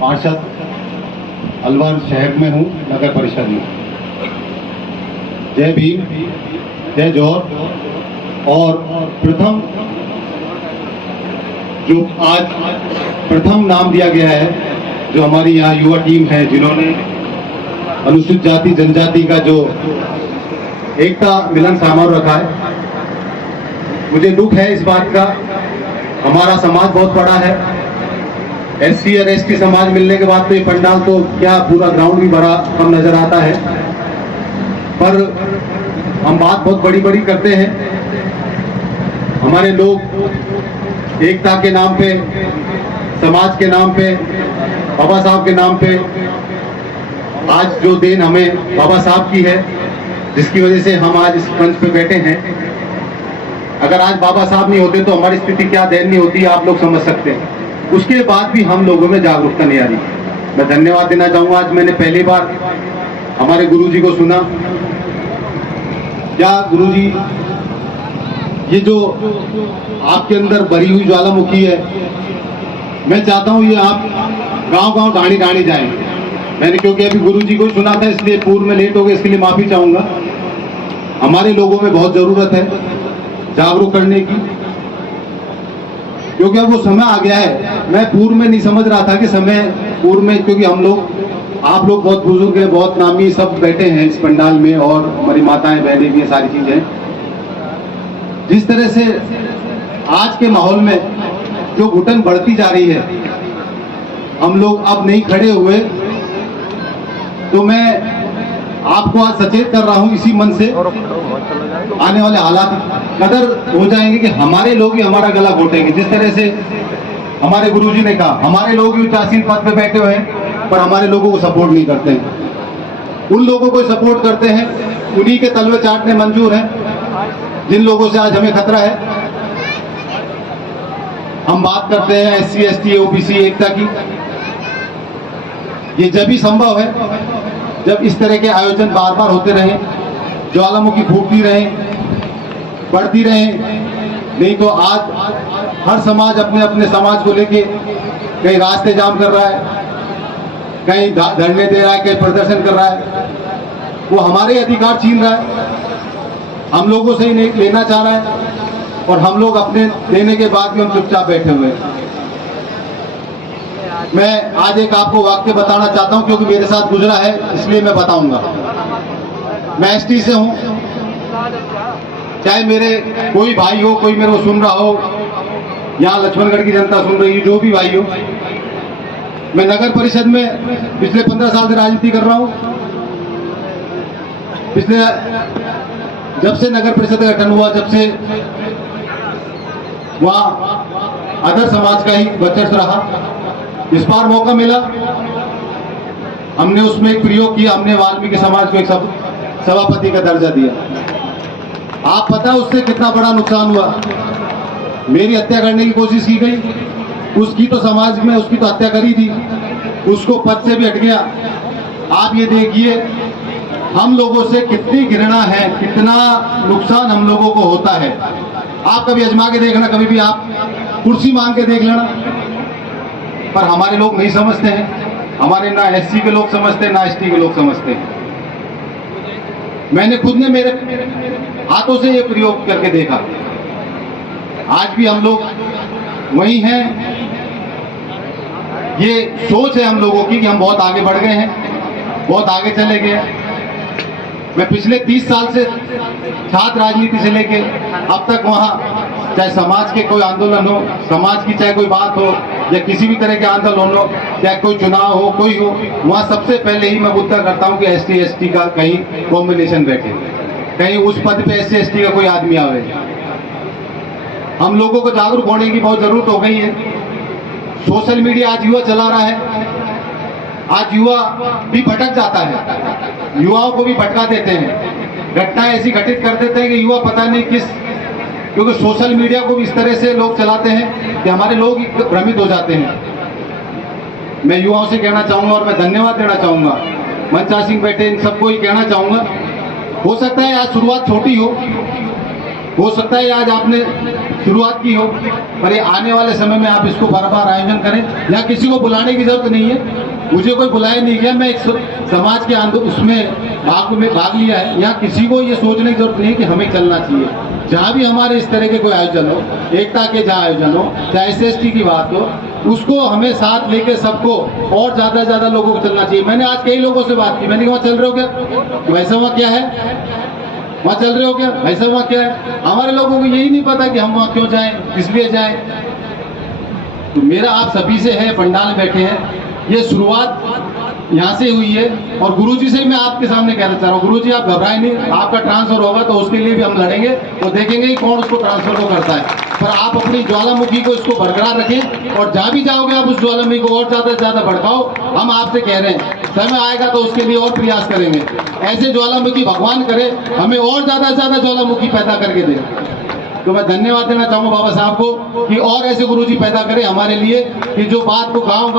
पार्षद अलवर शहर में हूँ, नगर परिषद में। जय भीम, जय जोहर। और प्रथम जो आज प्रथम नाम दिया गया है, जो हमारी यहाँ युवा टीम है, जिन्होंने अनुसूचित जाति जनजाति का जो एकता मिलन समारोह रखा है, मुझे दुख है इस बात का। हमारा समाज बहुत बड़ा है, एससी और एसटी समाज मिलने के बाद तो ये पंडाल तो क्या पूरा ग्राउंड भी भरा कम नजर आता है, पर हम बात बहुत बड़ी बड़ी करते हैं। हमारे लोग एकता के नाम पे, समाज के नाम पे, बाबा साहब के नाम पे, आज जो देन हमें बाबा साहब की है, जिसकी वजह से हम आज इस मंच पे बैठे हैं। अगर आज बाबा साहब नहीं होते तो हमारी स्थिति क्या दयनीय होती है, आप लोग समझ सकते हैं। उसके बाद भी हम लोगों में जागरूकता नहीं आ रही। मैं धन्यवाद देना चाहूंगा, आज मैंने पहली बार हमारे गुरुजी को सुना। क्या गुरुजी, ये जो आपके अंदर भरी हुई ज्वालामुखी है, मैं चाहता हूं ये आप गांव गांव ढाणी ढाणी जाएं। मैंने क्योंकि अभी गुरुजी को सुना था, इसलिए पूर्व में लेट हो गए, इसके लिए माफी चाहूंगा। हमारे लोगों में बहुत जरूरत है जागरूक करने की, क्योंकि अब वो समय आ गया है। मैं पूर्व में नहीं समझ रहा था कि समय पूर्व में, क्योंकि हम लोग, आप लोग बहुत बुजुर्ग हैं, बहुत नामी सब बैठे हैं इस पंडाल में, और हमारी माताएं बहनें भी, सारी चीजें। जिस तरह से आज के माहौल में जो घुटन बढ़ती जा रही है, हम लोग अब नहीं खड़े हुए, तो मैं आपको आज सचेत कर रहा हूं इसी मन से। आने वाले हालात कदर हो जाएंगे कि हमारे लोग ही हमारा गला घोटेंगे। जिस तरह से हमारे गुरुजी ने कहा, हमारे लोग ही उच्चासीन पद पे बैठे हुए हैं, पर हमारे लोगों को सपोर्ट नहीं करते हैं। उन लोगों को सपोर्ट करते हैं, उन्हीं के तलवे चाटने मंजूर हैं, जिन लोगों से आज हमें खतरा है। हम बात करते हैं एससी एसटी ओबीसी एकता की। ये जब ही संभव है जब इस तरह के आयोजन बार बार होते रहे, ज्वालामुखी फूटती रहे, बढ़ती रहे। नहीं तो आज हर समाज अपने अपने समाज को लेके कहीं रास्ते जाम कर रहा है, कहीं धरने दे रहा है, कहीं प्रदर्शन कर रहा है। वो हमारे अधिकार छीन रहा है, हम लोगों से ही नहीं लेना चाह रहा है, और हम लोग अपने लेने के बाद भी हम चुपचाप बैठे हुए हैं। मैं आज एक आपको वाक्य बताना चाहता हूं, क्योंकि मेरे साथ गुजरा है, इसलिए मैं बताऊंगा। मैं एसटी से हूं, चाहे मेरे कोई भाई हो, कोई मेरे को सुन रहा हो, यहाँ लक्ष्मणगढ़ की जनता सुन रही है, जो भी भाई हो। मैं नगर परिषद में पिछले 15 साल से राजनीति कर रहा हूं। पिछले जब से नगर परिषद का गठन हुआ, जब से वहां अदर समाज का ही वर्चस्व रहा, इस बार मौका मिला, हमने उसमें एक प्रयोग किया। हमने वाल्मीकि समाज को एक सभापति का दर्जा दिया। आप पता उससे कितना बड़ा नुकसान हुआ। मेरी हत्या करने की कोशिश की गई, उसकी तो समाज में उसकी तो हत्या करी थी, उसको पद से भी हट गया। आप ये देखिए हम लोगों से कितनी घृणा है, कितना नुकसान हम लोगों को होता है। आप कभी आजमा के देखना, कभी भी आप कुर्सी मांग के देख लेना। पर हमारे लोग नहीं समझते हैं, हमारे ना एससी के लोग समझते हैं, ना एसटी के लोग समझते हैं। मैंने खुद ने मेरे हाथों से ये प्रयोग करके देखा। आज भी हम लोग वही हैं। ये सोच है हम लोगों की कि हम बहुत आगे बढ़ गए हैं, बहुत आगे चले गए। मैं पिछले 30 साल से छात्र राजनीति से लेके अब तक वहाँ, चाहे समाज के कोई आंदोलन हो, समाज की चाहे कोई बात हो, या किसी भी तरह के आंदोलन हो, चाहे कोई चुनाव हो, कोई हो, वहाँ सबसे पहले ही मैं मुद्दा करता हूँ कि एसटी एसटी का कहीं कॉम्बिनेशन बैठे, कहीं उस पद पे एससी एसटी का कोई आदमी आवे। हम लोगों को जागरूक होने की बहुत जरूरत हो गई है। सोशल मीडिया आज युवा चला रहा है, आज युवा भी भटक जाता है, युवाओं को भी भटका देते हैं, घटनाएं ऐसी घटित कर देते हैं कि युवा पता नहीं किस, क्योंकि सोशल मीडिया को भी इस तरह से लोग चलाते हैं कि हमारे लोग भ्रमित हो जाते हैं। मैं युवाओं से कहना चाहूंगा, और मैं धन्यवाद देना चाहूंगा, मंचासीन बैठे इन सबको ही कहना चाहूंगा। हो सकता है आज शुरुआत छोटी हो सकता है आज आपने शुरुआत की हो, पर ये आने वाले समय में आप इसको बार बार आयोजन करें। यहाँ किसी को बुलाने की जरूरत नहीं है, मुझे कोई बुलाया नहीं गया, मैं एक समाज के आंदोलन उसमें भाग लिया है। यहाँ किसी को ये सोचने की जरूरत नहीं है कि हमें चलना चाहिए। जहाँ भी हमारे इस तरह के कोई आयोजन हो, एकता के जहाँ आयोजन हो, चाहे SC की बात हो, उसको हमें साथ लेके सबको और ज्यादा से ज्यादा लोगों को चलना चाहिए। मैंने आज कई लोगों से बात की, मैंने कहा वहाँ चल रहे हो क्या, वैसा वहाँ क्या है, वहाँ चल रहे हो क्या, वैसा वहाँ क्या है। हमारे लोगों को यही नहीं पता कि हम वहाँ क्यों जाएं, किस लिए जाएं। तो मेरा आप सभी से है, पंडाल में बैठे हैं, ये शुरुआत यहाँ से हुई है। और गुरुजी से मैं आपके सामने कहना चाह रहा हूँ, गुरुजी आप घबराएं नहीं, आपका ट्रांसफर होगा तो उसके लिए भी हम लड़ेंगे और देखेंगे कि कौन उसको ट्रांसफर को करता है। पर आप अपनी ज्वालामुखी को इसको बरकरार रखें और जहाँ भी जाओगे आप उस ज्वालामुखी को और ज्यादा से ज्यादा भड़काओ। हम आपसे कह रहे हैं, समय आएगा तो उसके लिए और प्रयास करेंगे। ऐसे ज्वालामुखी भगवान करे हमें और ज्यादा से ज्यादा ज्वालामुखी पैदा करके दे। तो मैं धन्यवाद देना चाहूंगा बाबा साहब को कि और ऐसे गुरुजी पैदा करें हमारे लिए कि जो बात को गांव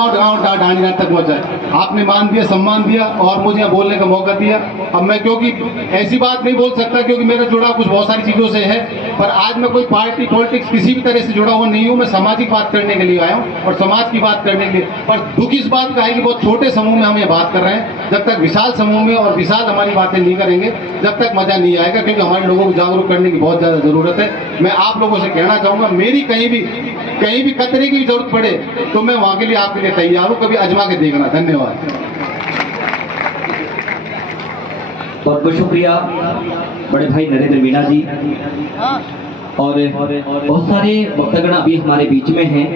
ढांडी तक पहुंचाए। आपने मान दिया, सम्मान दिया और मुझे यहाँ बोलने का मौका दिया। अब मैं क्योंकि ऐसी बात नहीं बोल सकता क्योंकि मेरा जुड़ा कुछ बहुत सारी चीजों से है, पर आज मैं कोई पार्टी पॉलिटिक्स किसी भी तरह से जुड़ा हुआ नहीं हूँ। मैं सामाजिक बात करने के लिए आया हूँ और समाज की बात करने के लिए। पर दुख इस बात का है कि बहुत छोटे समूह में हम ये बात कर रहे हैं। जब तक विशाल समूह में और विशाल हमारी बातें नहीं करेंगे जब तक मजा नहीं आएगा, क्योंकि हमारे लोगों को जागरूक करने की बहुत ज्यादा जरूरत है। मैं आप लोगों से कहना चाहूंगा, मेरी कहीं भी कतरे की जरूरत पड़े तो मैं वहां के लिए आपके लिए तैयार हूं, कभी आजमा के देखना। धन्यवाद। बहुत बहुत शुक्रिया बड़े भाई नरेंद्र मीणा जी। और बहुत सारे भक्तगण अभी हमारे बीच में हैं।